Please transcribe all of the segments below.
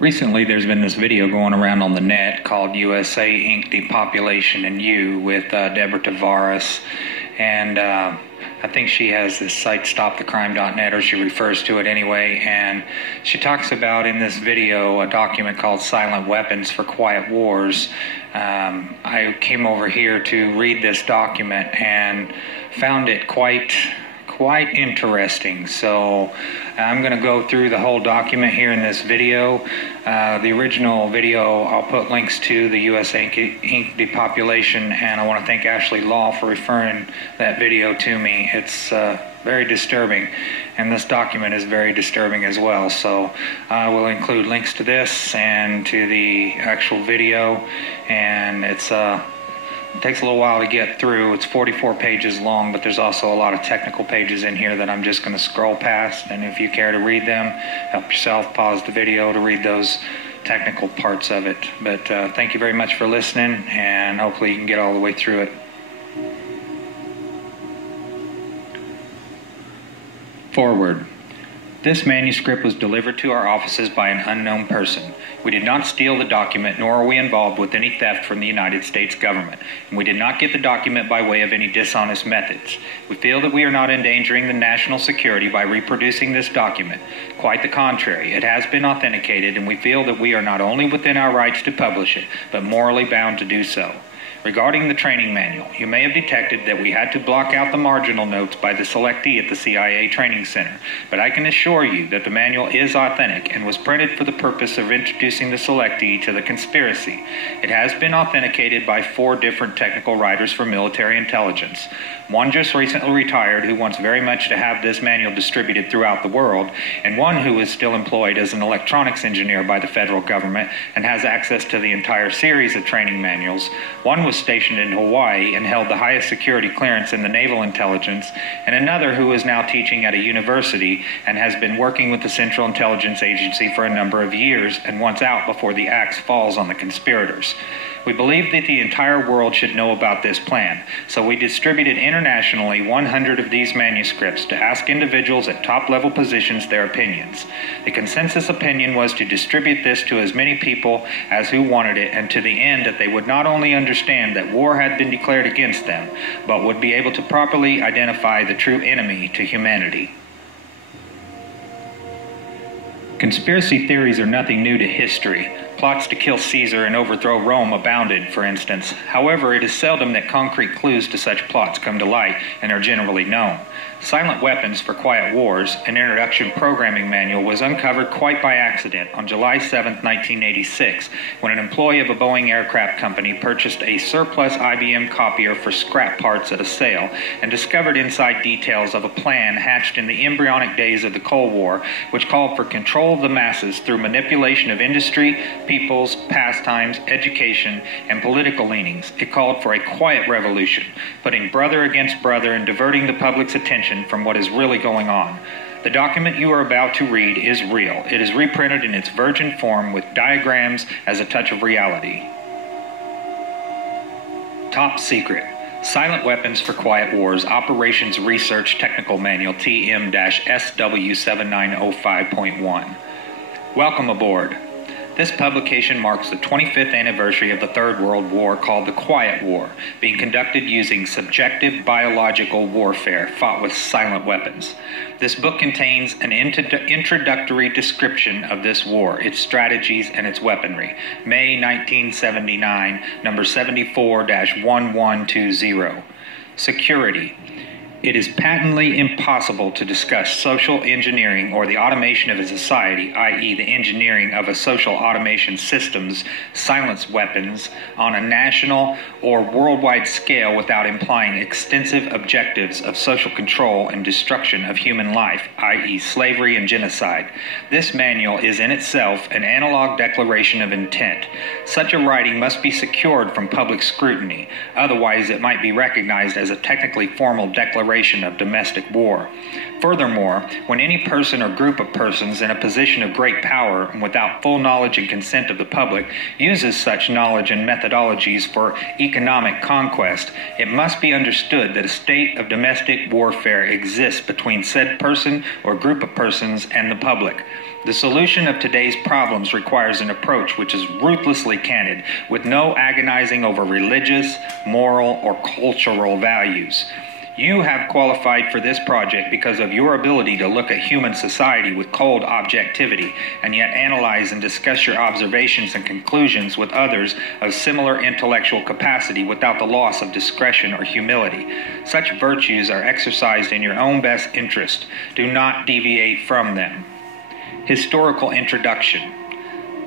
Recently, there's been this video going around on the net called USA Inc. Depopulation and You with Deborah Tavares. And I think she has this site, stopthecrime.net, or she refers to it anyway. And she talks about in this video a document called Silent Weapons for Quiet Wars. I came over here to read this document and found it quite interesting. So I'm going to go through the whole document here in this video. The original video, I'll put links to the USA Inc. Depopulation, and I want to thank Ashley Law for referring that video to me. It's very disturbing, and this document is very disturbing as well. So I will include links to this and to the actual video, and it takes a little while to get through. It's 44 pages long, but there's also a lot of technical pages in here that I'm just going to scroll past, and if you care to read them, help yourself, pause the video to read those technical parts of it. But thank you very much for listening, and hopefully you can get all the way through it. Forward. This manuscript was delivered to our offices by an unknown person. We did not steal the document, nor are we involved with any theft from the United States government, and we did not get the document by way of any dishonest methods. We feel that we are not endangering the national security by reproducing this document. Quite the contrary, it has been authenticated, and we feel that we are not only within our rights to publish it, but morally bound to do so. Regarding the training manual, you may have detected that we had to block out the marginal notes by the selectee at the CIA Training Center, but I can assure you that the manual is authentic and was printed for the purpose of introducing the selectee to the conspiracy. It has been authenticated by 4 different technical writers for military intelligence. One just recently retired who wants very much to have this manual distributed throughout the world, and one who is still employed as an electronics engineer by the federal government and has access to the entire series of training manuals. One was stationed in Hawaii and held the highest security clearance in the naval intelligence, and another who is now teaching at a university and has been working with the Central Intelligence Agency for a number of years and wants out before the axe falls on the conspirators. We believe that the entire world should know about this plan, so we distributed internationally 100 of these manuscripts to ask individuals at top-level positions their opinions. The consensus opinion was to distribute this to as many people as who wanted it, and to the end that they would not only understand that war had been declared against them, but would be able to properly identify the true enemy to humanity. Conspiracy theories are nothing new to history. Plots to kill Caesar and overthrow Rome abounded, for instance. However, it is seldom that concrete clues to such plots come to light and are generally known. Silent Weapons for Quiet Wars, an introduction programming manual, was uncovered quite by accident on July 7, 1986, when an employee of a Boeing aircraft company purchased a surplus IBM copier for scrap parts at a sale and discovered inside details of a plan hatched in the embryonic days of the Cold War, which called for control of the masses through manipulation of industry, peoples, pastimes, education, and political leanings. It called for a quiet revolution, putting brother against brother and diverting the public's attention from what is really going on. The document you are about to read is real. It is reprinted in its virgin form with diagrams as a touch of reality. Top secret. Silent Weapons for Quiet Wars Operations Research Technical Manual TM-SW7905.1. Welcome aboard. This publication marks the 25th anniversary of the Third World War, called the Quiet War, being conducted using subjective biological warfare fought with silent weapons. This book contains an introductory description of this war, its strategies, and its weaponry. May 1979, number 74-1120. Security. It is patently impossible to discuss social engineering or the automation of a society, i.e. the engineering of a social automation system's silence weapons, on a national or worldwide scale without implying extensive objectives of social control and destruction of human life, i.e. slavery and genocide. This manual is in itself an analog declaration of intent. Such a writing must be secured from public scrutiny, otherwise it might be recognized as a technically formal declaration declaration of domestic war. Furthermore, when any person or group of persons in a position of great power and without full knowledge and consent of the public uses such knowledge and methodologies for economic conquest, it must be understood that a state of domestic warfare exists between said person or group of persons and the public. The solution of today's problems requires an approach which is ruthlessly candid, with no agonizing over religious, moral, or cultural values. You have qualified for this project because of your ability to look at human society with cold objectivity and yet analyze and discuss your observations and conclusions with others of similar intellectual capacity without the loss of discretion or humility. Such virtues are exercised in your own best interest. Do not deviate from them. Historical introduction.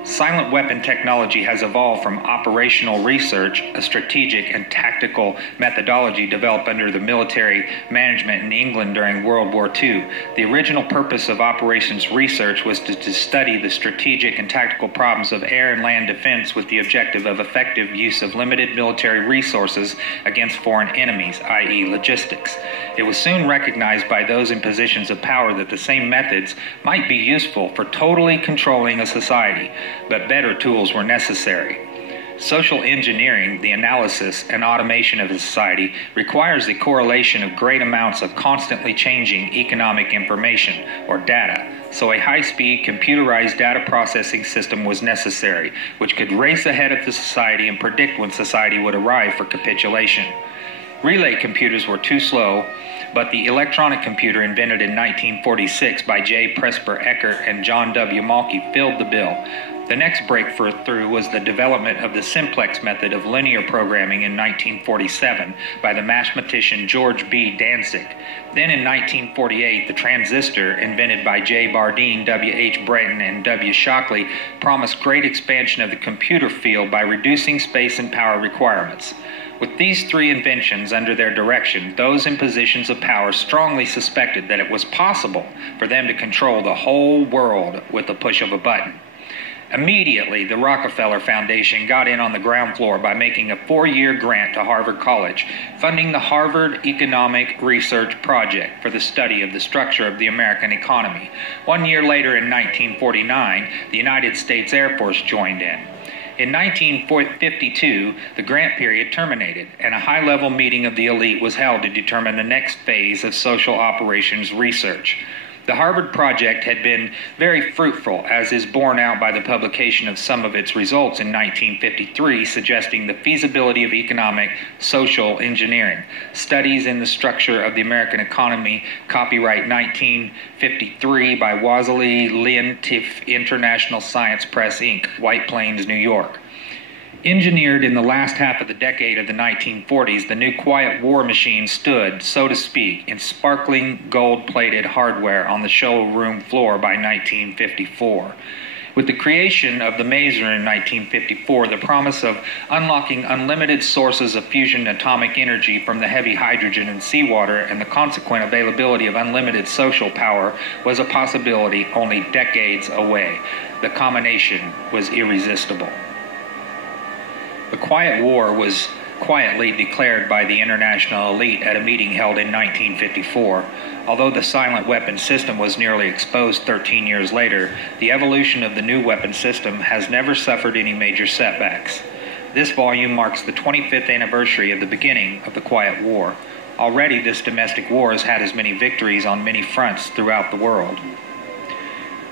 Silent weapon technology has evolved from operational research, a strategic and tactical methodology developed under the military management in England during World War II. The original purpose of operations research was to study the strategic and tactical problems of air and land defense with the objective of effective use of limited military resources against foreign enemies, i.e. logistics. It was soon recognized by those in positions of power that the same methods might be useful for totally controlling a society, but better tools were necessary. Social engineering, the analysis and automation of a society, requires the correlation of great amounts of constantly changing economic information, or data. So a high-speed, computerized data processing system was necessary, which could race ahead of the society and predict when society would arrive for capitulation. Relay computers were too slow, but the electronic computer invented in 1946 by J. Presper Eckert and John W. Malky filled the bill. The next breakthrough was the development of the simplex method of linear programming in 1947 by the mathematician George B. Dantzig. Then in 1948, the transistor, invented by J. Bardeen, W. H. Breton, and W. Shockley, promised great expansion of the computer field by reducing space and power requirements. With these three inventions under their direction, those in positions of power strongly suspected that it was possible for them to control the whole world with the push of a button. Immediately, the Rockefeller Foundation got in on the ground floor by making a 4-year grant to Harvard College, funding the Harvard Economic Research Project for the study of the structure of the American economy. 1 year later, in 1949, the United States Air Force joined in. In 1952, the grant period terminated, and a high-level meeting of the elite was held to determine the next phase of social operations research. The Harvard Project had been very fruitful, as is borne out by the publication of some of its results in 1953, suggesting the feasibility of economic social engineering. Studies in the Structure of the American Economy, copyright 1953 by Wassily Leontief, International Science Press, Inc., White Plains, New York. Engineered in the last half of the decade of the 1940s, the new quiet war machine stood, so to speak, in sparkling gold-plated hardware on the showroom floor by 1954. With the creation of the Maser in 1954, the promise of unlocking unlimited sources of fusion atomic energy from the heavy hydrogen and seawater and the consequent availability of unlimited social power was a possibility only decades away. The combination was irresistible. The Quiet War was quietly declared by the international elite at a meeting held in 1954. Although the silent weapon system was nearly exposed 13 years later, the evolution of the new weapon system has never suffered any major setbacks. This volume marks the 25th anniversary of the beginning of the Quiet War. Already this domestic war has had as many victories on many fronts throughout the world.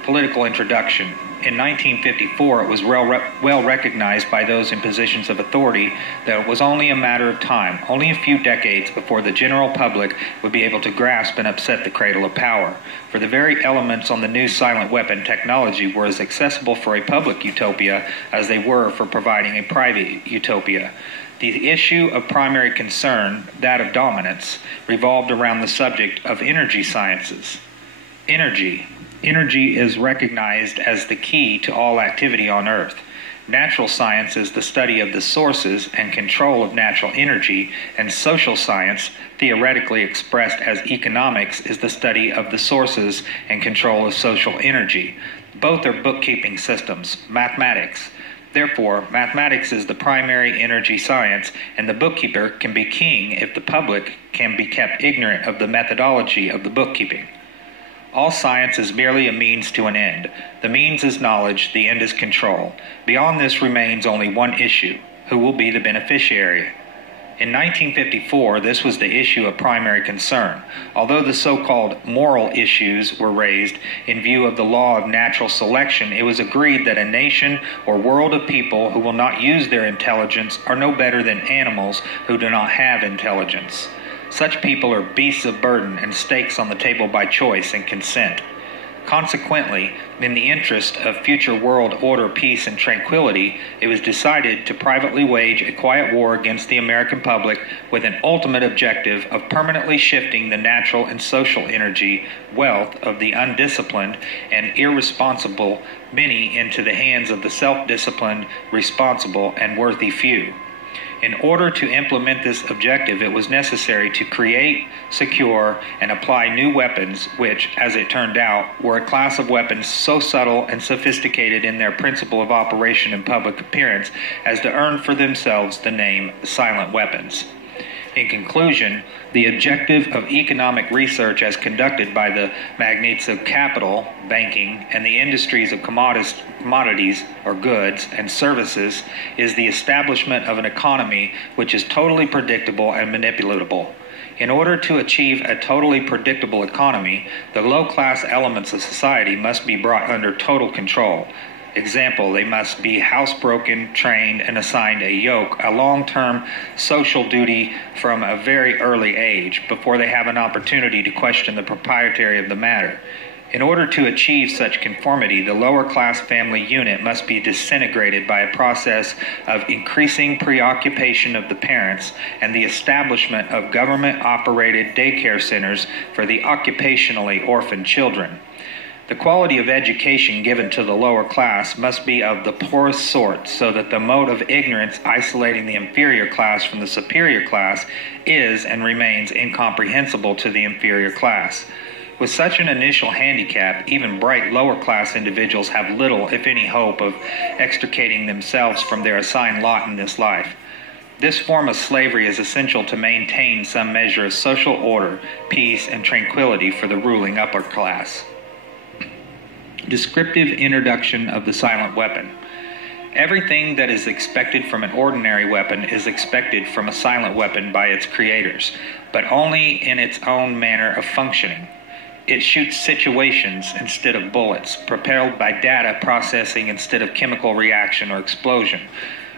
Political introduction. In 1954, it was well recognized by those in positions of authority that it was only a matter of time, only a few decades, before the general public would be able to grasp and upset the cradle of power. For the very elements on the new silent weapon technology were as accessible for a public utopia as they were for providing a private utopia. The issue of primary concern, that of dominance, revolved around the subject of energy sciences. Energy. Energy is recognized as the key to all activity on Earth. Natural science is the study of the sources and control of natural energy, and social science, theoretically expressed as economics, is the study of the sources and control of social energy. Both are bookkeeping systems, mathematics. Therefore, mathematics is the primary energy science, and the bookkeeper can be king if the public can be kept ignorant of the methodology of the bookkeeping. All science is merely a means to an end. The means is knowledge, the end is control. Beyond this remains only one issue: who will be the beneficiary? In 1954, this was the issue of primary concern. Although the so-called moral issues were raised in view of the law of natural selection, it was agreed that a nation or world of people who will not use their intelligence are no better than animals who do not have intelligence. Such people are beasts of burden and stakes on the table by choice and consent. Consequently, in the interest of future world order, peace, and tranquility, it was decided to privately wage a quiet war against the American public with an ultimate objective of permanently shifting the natural and social energy, wealth of the undisciplined and irresponsible many into the hands of the self-disciplined, responsible, and worthy few. In order to implement this objective, it was necessary to create, secure, and apply new weapons which, as it turned out, were a class of weapons so subtle and sophisticated in their principle of operation and public appearance as to earn for themselves the name silent weapons. In conclusion, the objective of economic research as conducted by the magnates of capital, banking, and the industries of commodities or goods and services is the establishment of an economy which is totally predictable and manipulatable. In order to achieve a totally predictable economy, the low-class elements of society must be brought under total control. Example, they must be housebroken, trained, and assigned a yoke, a long-term social duty from a very early age, before they have an opportunity to question the propriety of the matter. In order to achieve such conformity, the lower-class family unit must be disintegrated by a process of increasing preoccupation of the parents and the establishment of government-operated daycare centers for the occupationally orphaned children. The quality of education given to the lower class must be of the poorest sort, so that the mode of ignorance isolating the inferior class from the superior class is and remains incomprehensible to the inferior class. With such an initial handicap, even bright lower-class individuals have little, if any, hope of extricating themselves from their assigned lot in this life. This form of slavery is essential to maintain some measure of social order, peace, and tranquility for the ruling upper class. Descriptive introduction of the silent weapon. Everything that is expected from an ordinary weapon is expected from a silent weapon by its creators, but only in its own manner of functioning. It shoots situations instead of bullets, propelled by data processing instead of chemical reaction or explosion,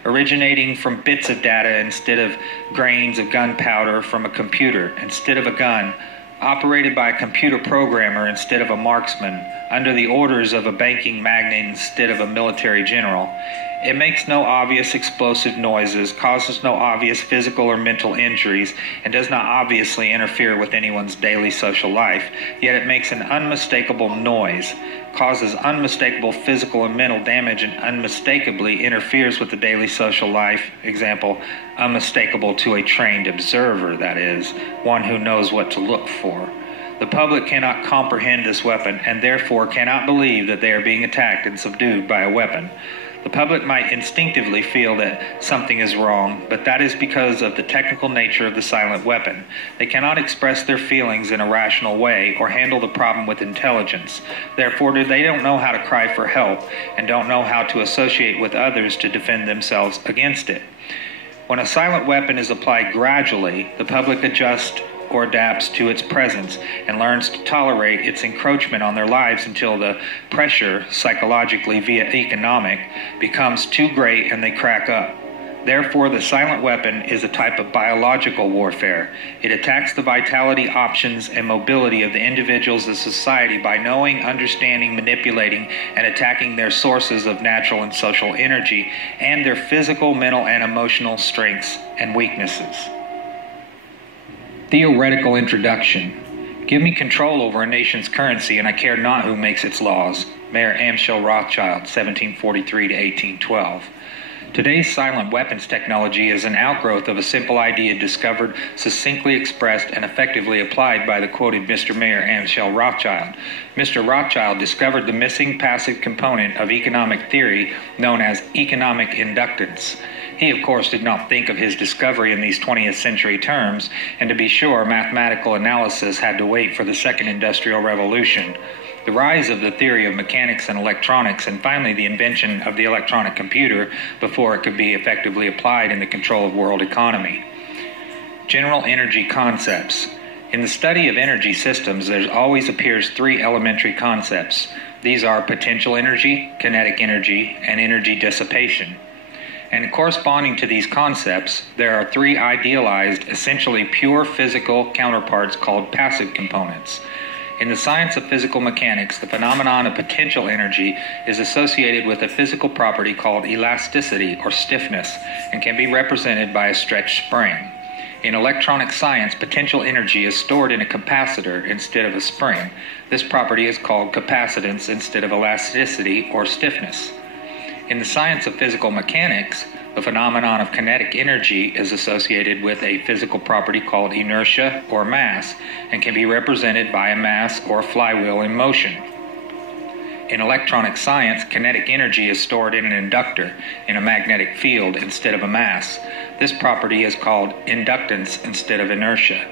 originating from bits of data instead of grains of gunpowder from a computer instead of a gun, operated by a computer programmer instead of a marksman, under the orders of a banking magnate instead of a military general. It makes no obvious explosive noises, causes no obvious physical or mental injuries, and does not obviously interfere with anyone's daily social life, yet it makes an unmistakable noise, causes unmistakable physical and mental damage, and unmistakably interferes with the daily social life. Example, unmistakable to a trained observer, that is, one who knows what to look for. The public cannot comprehend this weapon, and therefore cannot believe that they are being attacked and subdued by a weapon. The public might instinctively feel that something is wrong, but that is because of the technical nature of the silent weapon. They cannot express their feelings in a rational way or handle the problem with intelligence. Therefore, they don't know how to cry for help and don't know how to associate with others to defend themselves against it. When a silent weapon is applied gradually, the public adjusts or adapts to its presence and learns to tolerate its encroachment on their lives until the pressure, psychologically via economic, becomes too great and they crack up. Therefore, the silent weapon is a type of biological warfare. It attacks the vitality, options, and mobility of the individuals of society by knowing, understanding, manipulating, and attacking their sources of natural and social energy and their physical, mental, and emotional strengths and weaknesses. Theoretical introduction. Give me control over a nation's currency, and I care not who makes its laws. Mayor Amschel Rothschild, 1743 to 1812. Today's silent weapons technology is an outgrowth of a simple idea discovered, succinctly expressed, and effectively applied by the quoted Mr. Mayer Amschel Rothschild. Mr. Rothschild discovered the missing passive component of economic theory known as economic inductance. He, of course, did not think of his discovery in these 20th century terms, and to be sure, mathematical analysis had to wait for the Second Industrial Revolution. The rise of the theory of mechanics and electronics, and finally the invention of the electronic computer before it could be effectively applied in the control of world economy. General energy concepts. In the study of energy systems, there always appears three elementary concepts. These are potential energy, kinetic energy, and energy dissipation. And corresponding to these concepts, there are three idealized, essentially pure physical counterparts called passive components. In the science of physical mechanics, the phenomenon of potential energy is associated with a physical property called elasticity or stiffness and can be represented by a stretched spring. In electronic science, potential energy is stored in a capacitor instead of a spring. This property is called capacitance instead of elasticity or stiffness. In the science of physical mechanics, the phenomenon of kinetic energy is associated with a physical property called inertia or mass and can be represented by a mass or flywheel in motion. In electronic science, kinetic energy is stored in an inductor in a magnetic field instead of a mass. This property is called inductance instead of inertia.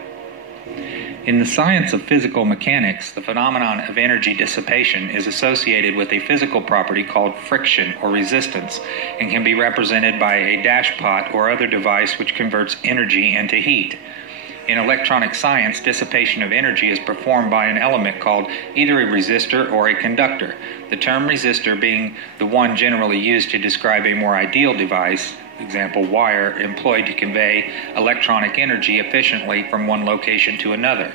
In the science of physical mechanics, the phenomenon of energy dissipation is associated with a physical property called friction or resistance and can be represented by a dashpot or other device which converts energy into heat. In electronic science, dissipation of energy is performed by an element called either a resistor or a conductor, the term resistor being the one generally used to describe a more ideal device, example wire, employed to convey electronic energy efficiently from one location to another.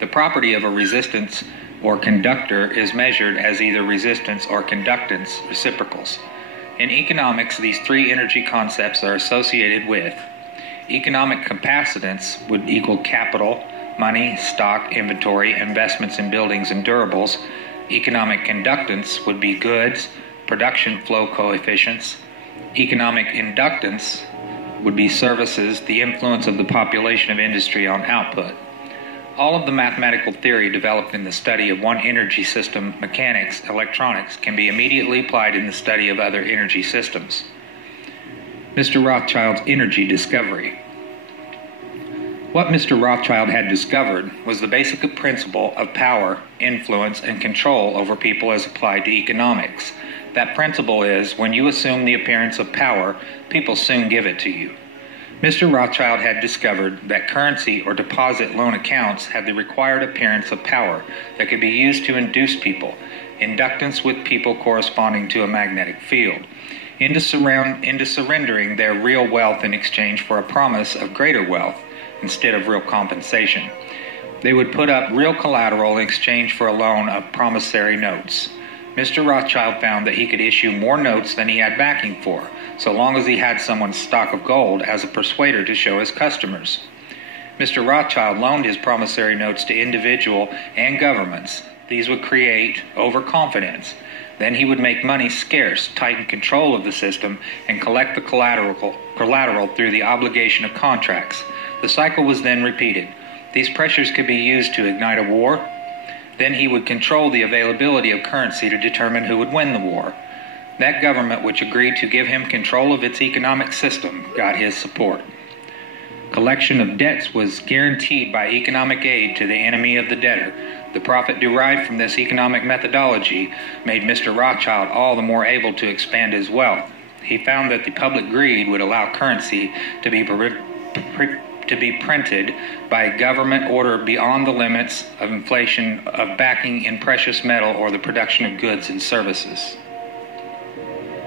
The property of a resistance or conductor is measured as either resistance or conductance reciprocals. In economics, these three energy concepts are associated with economic capacitance would equal capital, money, stock, inventory, investments in buildings and durables. Economic conductance would be goods, production flow coefficients. Economic inductance would be services, the influence of the population of industry on output. All of the mathematical theory developed in the study of one energy system, mechanics, electronics, can be immediately applied in the study of other energy systems. Mr. Rothschild's energy discovery. What Mr. Rothschild had discovered was the basic principle of power, influence, and control over people as applied to economics. That principle is, when you assume the appearance of power, people soon give it to you. Mr. Rothschild had discovered that currency or deposit loan accounts had the required appearance of power that could be used to induce people, inductance with people corresponding to a magnetic field, into surrendering their real wealth in exchange for a promise of greater wealth instead of real compensation. They would put up real collateral in exchange for a loan of promissory notes. Mr. Rothschild found that he could issue more notes than he had backing for, so long as he had someone's stock of gold as a persuader to show his customers. Mr. Rothschild loaned his promissory notes to individual and governments. These would create overconfidence. Then he would make money scarce, tighten control of the system, and collect the collateral through the obligation of contracts. The cycle was then repeated. These pressures could be used to ignite a war. Then he would control the availability of currency to determine who would win the war. That government which agreed to give him control of its economic system got his support. Collection of debts was guaranteed by economic aid to the enemy of the debtor. The profit derived from this economic methodology made Mr. Rothschild all the more able to expand his wealth. He found that the public greed would allow currency to be printed by government order beyond the limits of inflation of backing in precious metal or the production of goods and services.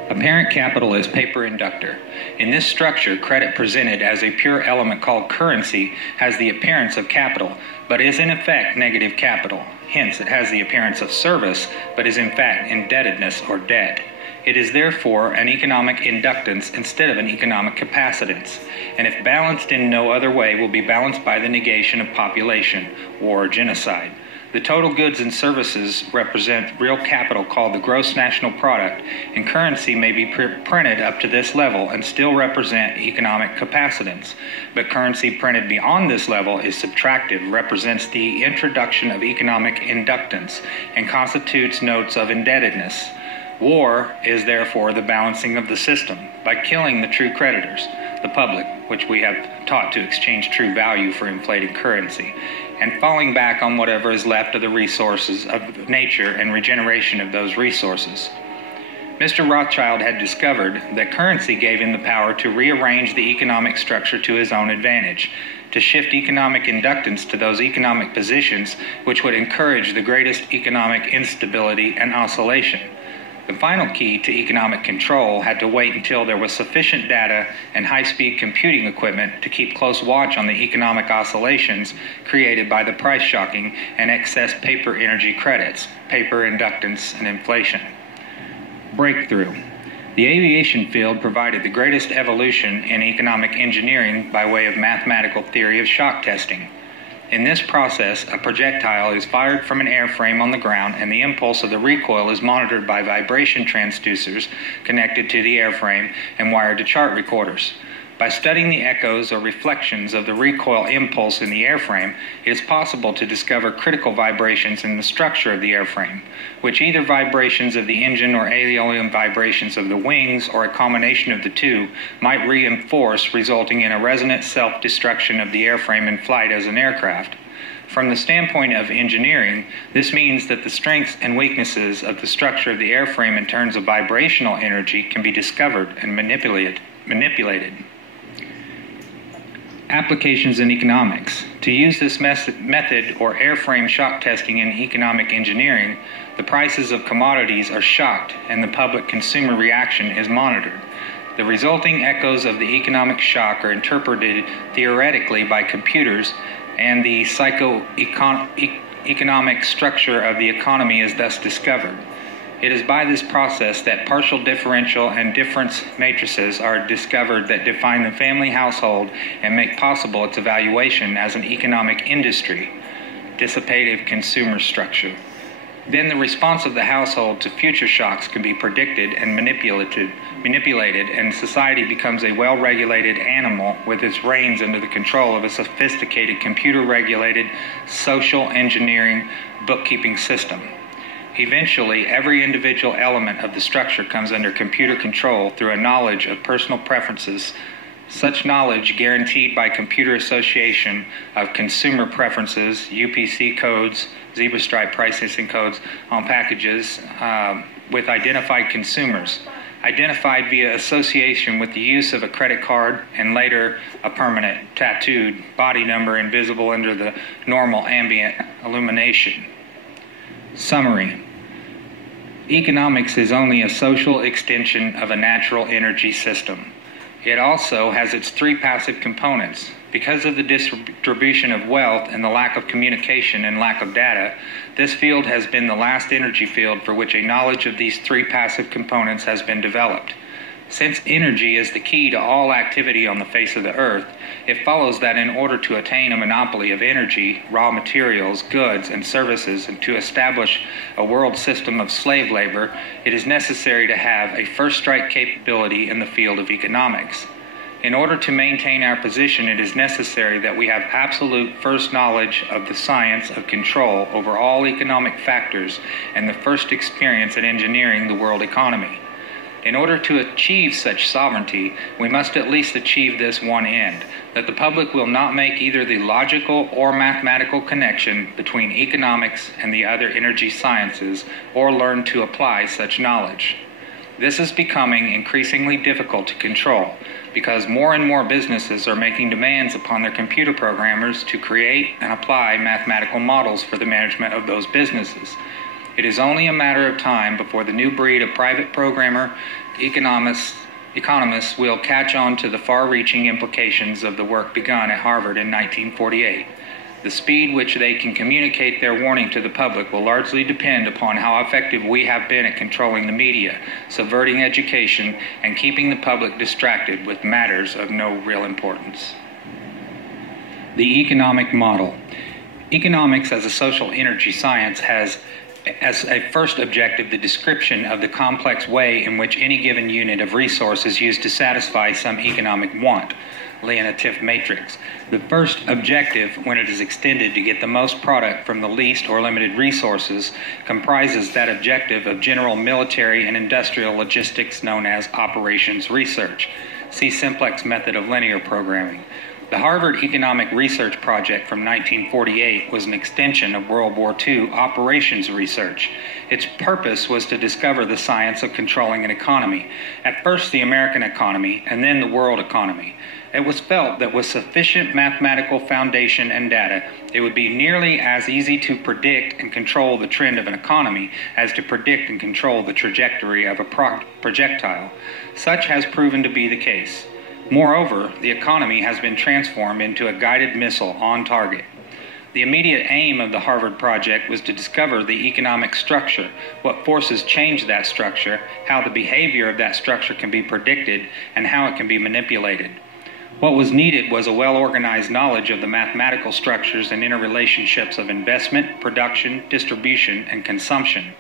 Apparent capital is paper inductor. In this structure, credit presented as a pure element called currency has the appearance of capital, but is in effect negative capital. Hence, it has the appearance of service, but is in fact indebtedness or debt. It is therefore an economic inductance instead of an economic capacitance, and if balanced in no other way will be balanced by the negation of population or genocide. The total goods and services represent real capital called the gross national product, and currency may be printed up to this level and still represent economic capacitance. But currency printed beyond this level is subtractive, represents the introduction of economic inductance, and constitutes notes of indebtedness. War is therefore the balancing of the system by killing the true creditors, the public, which we have taught to exchange true value for inflated currency, and falling back on whatever is left of the resources of nature and regeneration of those resources. Mr. Rothschild had discovered that currency gave him the power to rearrange the economic structure to his own advantage, to shift economic inductance to those economic positions which would encourage the greatest economic instability and oscillation. The final key to economic control had to wait until there was sufficient data and high-speed computing equipment to keep close watch on the economic oscillations created by the price shocking and excess paper energy credits, paper inductance, and inflation. Breakthrough. The aviation field provided the greatest evolution in economic engineering by way of mathematical theory of shock testing. In this process, a projectile is fired from an airframe on the ground, and the impulse of the recoil is monitored by vibration transducers connected to the airframe and wired to chart recorders. By studying the echoes or reflections of the recoil impulse in the airframe, it is possible to discover critical vibrations in the structure of the airframe, which either vibrations of the engine or alien vibrations of the wings or a combination of the two might reinforce, resulting in a resonant self-destruction of the airframe in flight as an aircraft. From the standpoint of engineering, this means that the strengths and weaknesses of the structure of the airframe in terms of vibrational energy can be discovered and manipulated. Applications in economics. To use this method or airframe shock testing in economic engineering, the prices of commodities are shocked and the public consumer reaction is monitored. The resulting echoes of the economic shock are interpreted theoretically by computers, and the economic structure of the economy is thus discovered. It is by this process that partial differential and difference matrices are discovered that define the family household and make possible its evaluation as an economic industry, dissipative consumer structure. Then the response of the household to future shocks can be predicted and manipulated, and society becomes a well-regulated animal with its reins under the control of a sophisticated computer-regulated social engineering bookkeeping system. Eventually, every individual element of the structure comes under computer control through a knowledge of personal preferences. Such knowledge, guaranteed by computer association of consumer preferences, UPC codes, zebra stripe pricing codes on packages with identified consumers, identified via association with the use of a credit card and later a permanent tattooed body number invisible under the normal ambient illumination. Summary. Economics is only a social extension of a natural energy system. It also has its three passive components. Because of the distribution of wealth and the lack of communication and lack of data, this field has been the last energy field for which a knowledge of these three passive components has been developed. Since energy is the key to all activity on the face of the earth, it follows that in order to attain a monopoly of energy, raw materials, goods, and services, and to establish a world system of slave labor, it is necessary to have a first-strike capability in the field of economics. In order to maintain our position, it is necessary that we have absolute first knowledge of the science of control over all economic factors and the first experience in engineering the world economy. In order to achieve such sovereignty, we must at least achieve this one end, that the public will not make either the logical or mathematical connection between economics and the other energy sciences, or learn to apply such knowledge. This is becoming increasingly difficult to control, because more and more businesses are making demands upon their computer programmers to create and apply mathematical models for the management of those businesses. It is only a matter of time before the new breed of private programmer economists will catch on to the far-reaching implications of the work begun at Harvard in 1948. The speed which they can communicate their warning to the public will largely depend upon how effective we have been at controlling the media, subverting education, and keeping the public distracted with matters of no real importance. The economic model. Economics as a social energy science has as a first objective the description of the complex way in which any given unit of resource is used to satisfy some economic want, Leontief matrix. The first objective, when it is extended to get the most product from the least or limited resources, comprises that objective of general military and industrial logistics known as operations research. See simplex method of linear programming. The Harvard Economic Research Project from 1948 was an extension of World War II operations research. Its purpose was to discover the science of controlling an economy, at first the American economy and then the world economy. It was felt that with sufficient mathematical foundation and data, it would be nearly as easy to predict and control the trend of an economy as to predict and control the trajectory of a projectile. Such has proven to be the case. Moreover, the economy has been transformed into a guided missile on target. The immediate aim of the Harvard Project was to discover the economic structure, what forces change that structure, how the behavior of that structure can be predicted, and how it can be manipulated. What was needed was a well-organized knowledge of the mathematical structures and interrelationships of investment, production, distribution, and consumption.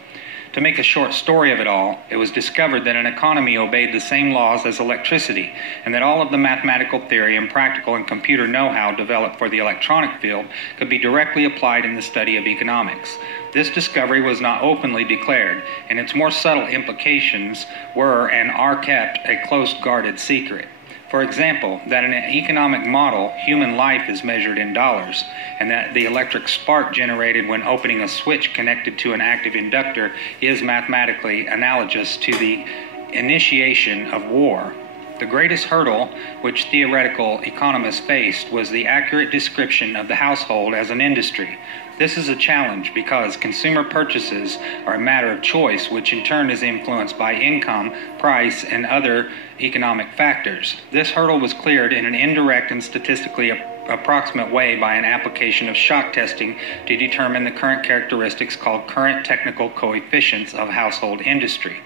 To make a short story of it all, it was discovered that an economy obeyed the same laws as electricity, and that all of the mathematical theory and practical and computer know-how developed for the electronic field could be directly applied in the study of economics. This discovery was not openly declared, and its more subtle implications were and are kept a close-guarded secret. For example, that in an economic model, human life is measured in dollars, and that the electric spark generated when opening a switch connected to an active inductor is mathematically analogous to the initiation of war. The greatest hurdle which theoretical economists faced was the accurate description of the household as an industry. This is a challenge because consumer purchases are a matter of choice, which in turn is influenced by income, price, and other economic factors. This hurdle was cleared in an indirect and statistically approximate way by an application of shock testing to determine the current characteristics called current technical coefficients of household industry.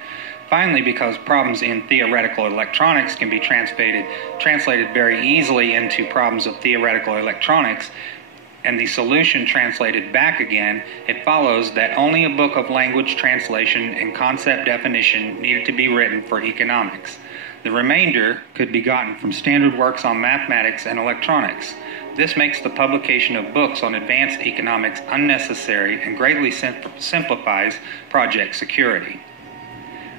Finally, because problems in theoretical electronics can be translated very easily into problems of theoretical electronics, and the solution translated back again, it follows that only a book of language translation and concept definition needed to be written for economics. The remainder could be gotten from standard works on mathematics and electronics. This makes the publication of books on advanced economics unnecessary and greatly simplifies project security.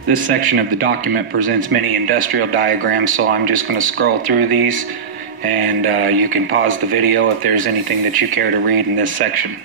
This section of the document presents many industrial diagrams, so I'm just going to scroll through these, and you can pause the video if there's anything that you care to read in this section.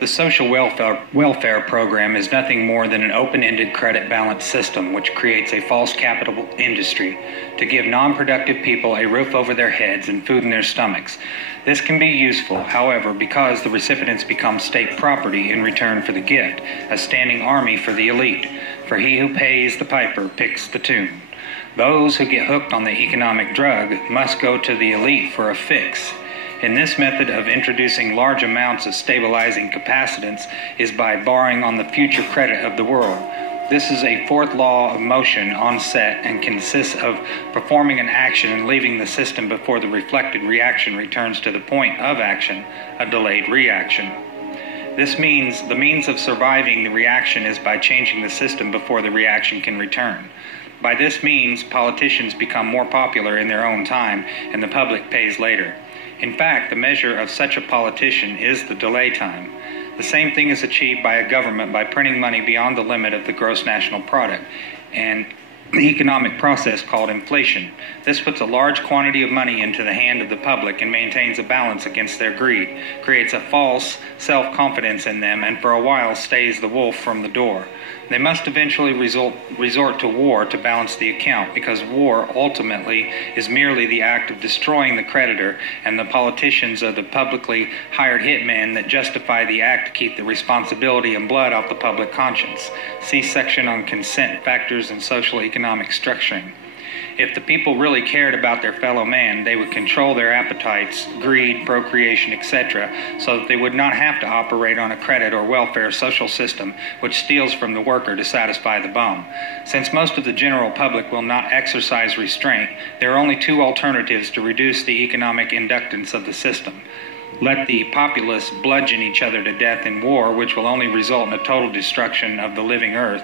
The social welfare program is nothing more than an open-ended credit balance system which creates a false capital industry to give non-productive people a roof over their heads and food in their stomachs. This can be useful, however, because the recipients become state property in return for the gift, a standing army for the elite. For he who pays the piper picks the tune. Those who get hooked on the economic drug must go to the elite for a fix. In this method of introducing large amounts of stabilizing capacitance is by borrowing on the future credit of the world. This is a fourth law of motion on set and consists of performing an action and leaving the system before the reflected reaction returns to the point of action, a delayed reaction. This means the means of surviving the reaction is by changing the system before the reaction can return. By this means, politicians become more popular in their own time and the public pays later. In fact, the measure of such a politician is the delay time. The same thing is achieved by a government by printing money beyond the limit of the gross national product, and the economic process called inflation. This puts a large quantity of money into the hand of the public and maintains a balance against their greed, creates a false self-confidence in them, and for a while stays the wolf from the door. They must eventually resort to war to balance the account, because war ultimately is merely the act of destroying the creditor, and the politicians are the publicly hired hitmen that justify the act to keep the responsibility and blood off the public conscience. See section on consent factors and social economic structuring. If the people really cared about their fellow man, they would control their appetites, greed, procreation, etc., so that they would not have to operate on a credit or welfare social system which steals from the worker to satisfy the bum. Since most of the general public will not exercise restraint, there are only two alternatives to reduce the economic inductance of the system. Let the populace bludgeon each other to death in war, which will only result in a total destruction of the living earth.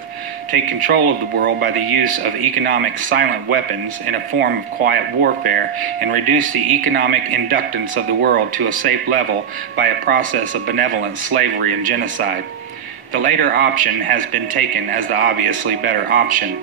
Take control of the world by the use of economic silent weapons in a form of quiet warfare, and reduce the economic inductance of the world to a safe level by a process of benevolent slavery and genocide. The later option has been taken as the obviously better option.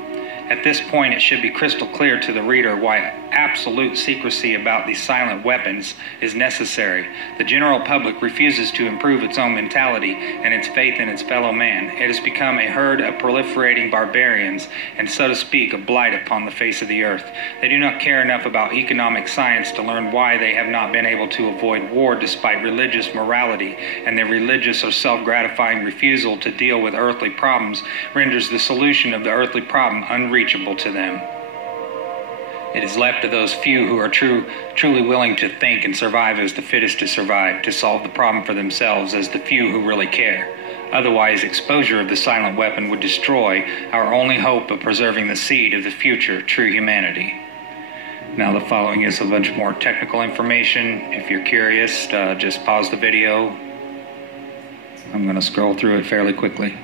At this point, it should be crystal clear to the reader why absolute secrecy about these silent weapons is necessary. The general public refuses to improve its own mentality and its faith in its fellow man. It has become a herd of proliferating barbarians and, so to speak, a blight upon the face of the earth. They do not care enough about economic science to learn why they have not been able to avoid war despite religious morality, and their religious or self-gratifying refusal to deal with earthly problems renders the solution of the earthly problem unreachable to them. It is left to those few who are truly willing to think and survive as the fittest to survive, to solve the problem for themselves as the few who really care. Otherwise, exposure of the silent weapon would destroy our only hope of preserving the seed of the future true humanity. Now the following is a bunch more technical information. If you're curious, just pause the video. I'm going to scroll through it fairly quickly.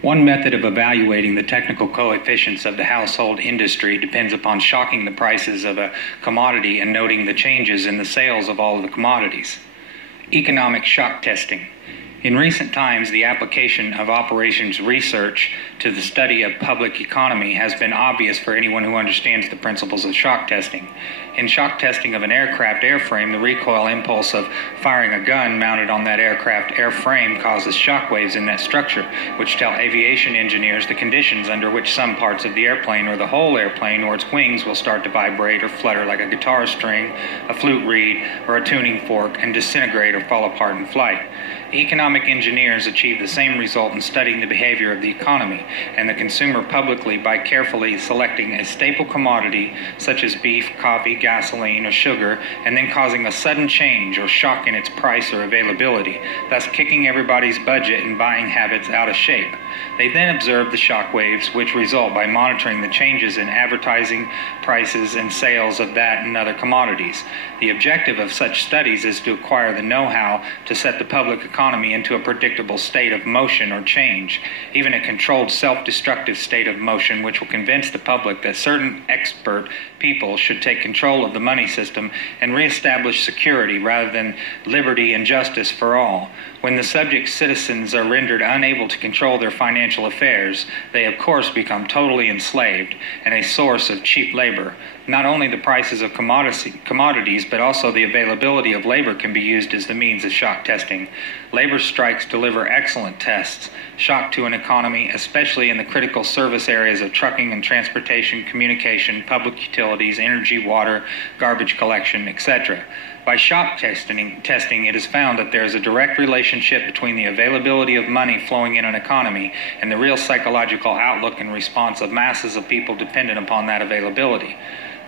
One method of evaluating the technical coefficients of the household industry depends upon shocking the prices of a commodity and noting the changes in the sales of all of the commodities. Economic shock testing. In recent times, the application of operations research to the study of public economy has been obvious for anyone who understands the principles of shock testing. In shock testing of an aircraft airframe, the recoil impulse of firing a gun mounted on that aircraft airframe causes shock waves in that structure, which tell aviation engineers the conditions under which some parts of the airplane or the whole airplane or its wings will start to vibrate or flutter like a guitar string, a flute reed, or a tuning fork and disintegrate or fall apart in flight. Economic engineers achieve the same result in studying the behavior of the economy and the consumer publicly by carefully selecting a staple commodity such as beef, coffee, gasoline, or sugar, and then causing a sudden change or shock in its price or availability, thus kicking everybody's budget and buying habits out of shape. They then observe the shock waves which result by monitoring the changes in advertising, prices, and sales of that and other commodities. The objective of such studies is to acquire the know-how to set the public economy into a predictable state of motion or change, even a controlled self-destructive state of motion which will convince the public that certain expert people should take control of the money system and reestablish security rather than liberty and justice for all. When the subject citizens are rendered unable to control their financial affairs, they of course become totally enslaved and a source of cheap labor. Not only the prices of commodities, but also the availability of labor can be used as the means of shock testing. Labor strikes deliver excellent tests. Shock to an economy, especially in the critical service areas of trucking and transportation, communication, public utilities, energy, water, garbage collection, etc. By shock testing, it is found that there is a direct relationship between the availability of money flowing in an economy and the real psychological outlook and response of masses of people dependent upon that availability.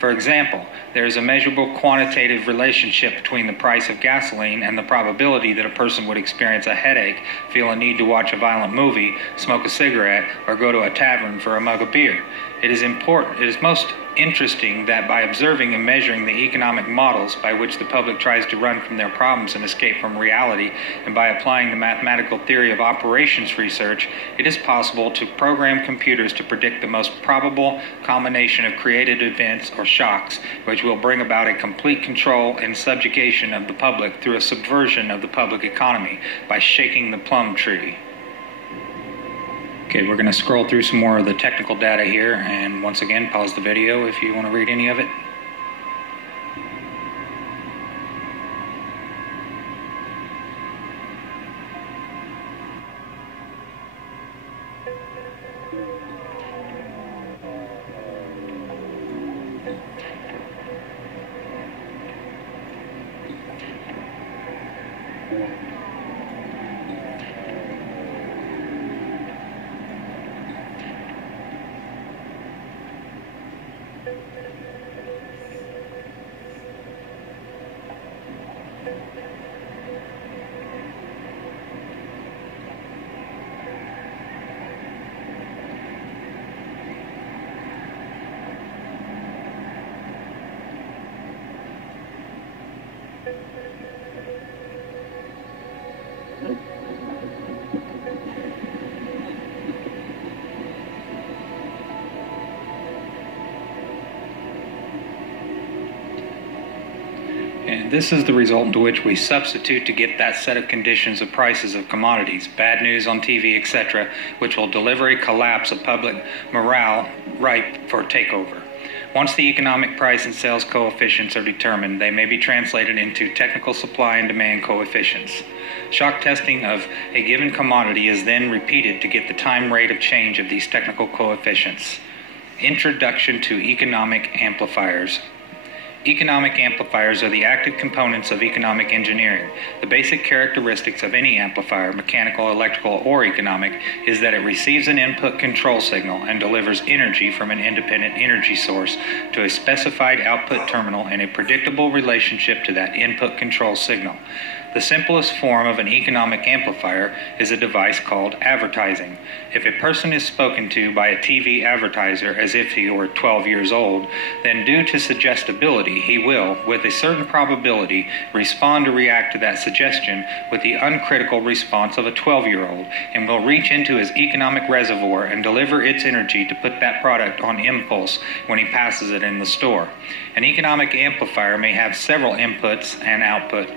For example, there is a measurable quantitative relationship between the price of gasoline and the probability that a person would experience a headache, feel a need to watch a violent movie, smoke a cigarette, or go to a tavern for a mug of beer. It is most interesting that by observing and measuring the economic models by which the public tries to run from their problems and escape from reality, and by applying the mathematical theory of operations research, it is possible to program computers to predict the most probable combination of created events or shocks, which will bring about a complete control and subjugation of the public through a subversion of the public economy by shaking the plum tree. Okay, we're going to scroll through some more of the technical data here, and once again, pause the video if you want to read any of it. And this is the result into which we substitute to get that set of conditions of prices of commodities, bad news on TV, etc., which will deliver a collapse of public morale ripe for takeover. Once the economic price and sales coefficients are determined, they may be translated into technical supply and demand coefficients. Shock testing of a given commodity is then repeated to get the time rate of change of these technical coefficients. Introduction to economic amplifiers. Economic amplifiers are the active components of economic engineering. The basic characteristics of any amplifier, mechanical, electrical, or economic, is that it receives an input control signal and delivers energy from an independent energy source to a specified output terminal in a predictable relationship to that input control signal. The simplest form of an economic amplifier is a device called advertising. If a person is spoken to by a TV advertiser as if he were 12 years old, then due to suggestibility, he will, with a certain probability, respond or react to that suggestion with the uncritical response of a 12-year-old and will reach into his economic reservoir and deliver its energy to put that product on impulse when he passes it in the store. An economic amplifier may have several inputs and output.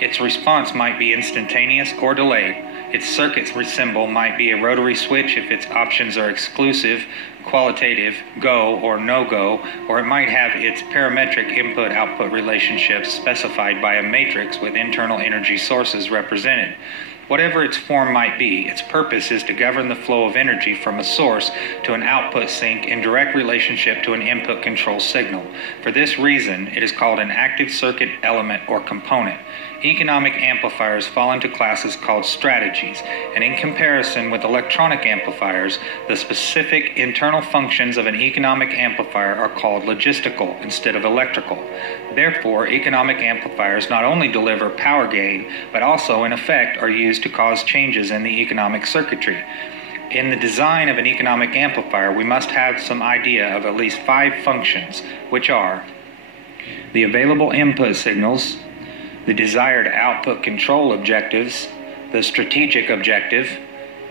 Its response might be instantaneous or delayed. Its circuit symbol might be a rotary switch if its options are exclusive, qualitative, go or no-go, or it might have its parametric input-output relationships specified by a matrix with internal energy sources represented. Whatever its form might be, its purpose is to govern the flow of energy from a source to an output sink in direct relationship to an input control signal. For this reason, it is called an active circuit element or component. Economic amplifiers fall into classes called strategies, and in comparison with electronic amplifiers, the specific internal functions of an economic amplifier are called logistical instead of electrical. Therefore, economic amplifiers not only deliver power gain, but also, in effect, are used to cause changes in the economic circuitry. In the design of an economic amplifier, we must have some idea of at least 5 functions, which are the available input signals, the desired output control objectives, the strategic objective,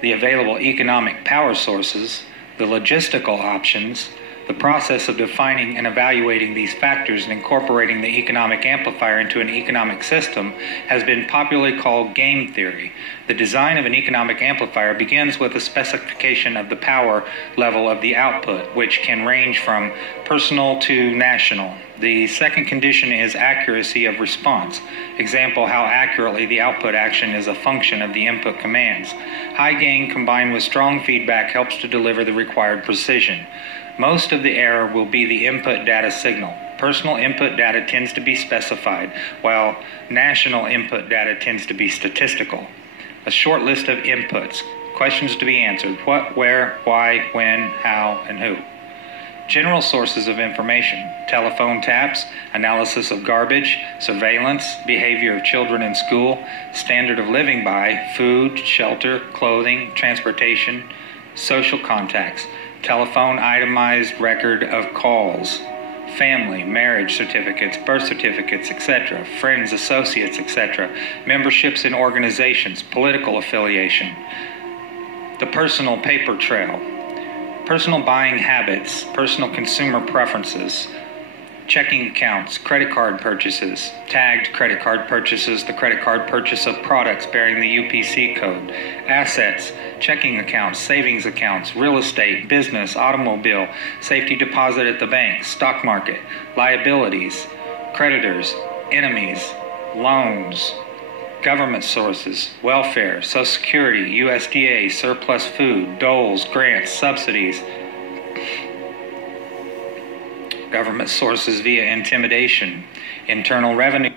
the available economic power sources, the logistical options. The process of defining and evaluating these factors and incorporating the economic amplifier into an economic system has been popularly called game theory. The design of an economic amplifier begins with a specification of the power level of the output, which can range from personal to national. The second condition is accuracy of response. Example, how accurately the output action is a function of the input commands. High gain combined with strong feedback helps to deliver the required precision. Most of the error will be the input data signal. Personal input data tends to be specified, while national input data tends to be statistical. A short list of inputs. Questions to be answered. What, where, why, when, how, and who. General sources of information. Telephone taps, analysis of garbage, surveillance, behavior of children in school, standard of living by, food, shelter, clothing, transportation, social contacts. Telephone itemized record of calls, family, marriage certificates, birth certificates, etc., friends, associates, etc., memberships in organizations, political affiliation, the personal paper trail, personal buying habits, personal consumer preferences, checking accounts, credit card purchases, tagged credit card purchases, the credit card purchase of products bearing the UPC code, assets, checking accounts, savings accounts, real estate, business, automobile, safety deposit at the bank, stock market, liabilities, creditors, enemies, loans, government sources, welfare, Social Security, USDA, surplus food, doles, grants, subsidies, government sources via intimidation, internal revenue